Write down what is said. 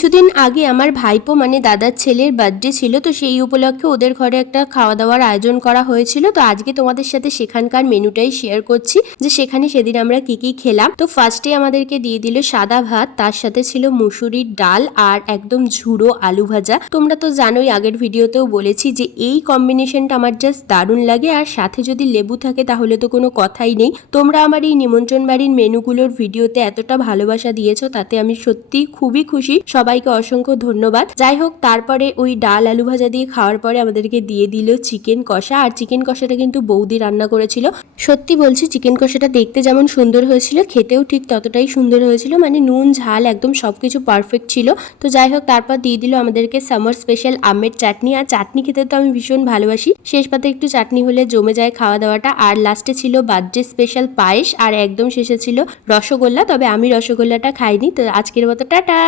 কিছুদিন আগে আমার ভাইপো মানে দাদার ছেলের বার্থডে ছিল, তো সেই উপলক্ষে ওদের ঘরে একটা খাওয়া দাওয়ার আয়োজন করা হয়েছিল। তো আজকে তোমাদের সাথে সেখানকার মেনুটাই শেয়ার করছি যে সেখানে সেদিন আমরা কি কি খেলাম। তো ফার্স্টে আমাদেরকে দিয়ে দিল সাদা ভাত, তার সাথে ছিল মুসুরির ডাল আর একদম ঝুড়ো আলু ভাজা। তোমরা তো জানোই, আগের ভিডিওতেও বলেছি যে এই কম্বিনেশনটা আমার জাস্ট দারুণ লাগে, আর সাথে যদি লেবু থাকে তাহলে তো কোনো কথাই নেই। তোমরা আমার এই নিমন্ত্রণ বাড়ির মেনুগুলোর ভিডিওতে এতটা ভালোবাসা দিয়েছো, তাতে আমি সত্যি খুবই খুশি। সবাইকে অসংখ্য ধন্যবাদ। যাই হোক, তারপরে ওই ডাল আলু ভাজা দিয়ে খাওয়ার পরে আমাদেরকে দিয়ে দিল চিকেন কষা, আর চিকেন কষাটা কিন্তু বৌদি রান্না করেছিল। সত্যি বলছি, চিকেন কষাটা দেখতে যেমন সুন্দর হয়েছিল, খেতেও ঠিক ততটাই সুন্দর হয়েছিল। মানে নুন ঝাল একদম সবকিছু পারফেক্ট ছিল। তো যাই হোক, তারপর দিয়ে দিল আমাদেরকে সামার স্পেশাল আমের চাটনি, আর চাটনি খেতে তো আমি ভীষণ ভালোবাসি। শেষ পাতে একটু চাটনি হলে জমে যায় খাওয়া দাওয়াটা। আর লাস্টে ছিল বার্থডে স্পেশাল পায়েস, আর একদম শেষে ছিল রসগোল্লা। তবে আমি রসগোল্লাটা খাইনি। তো আজকের মতো টাটা।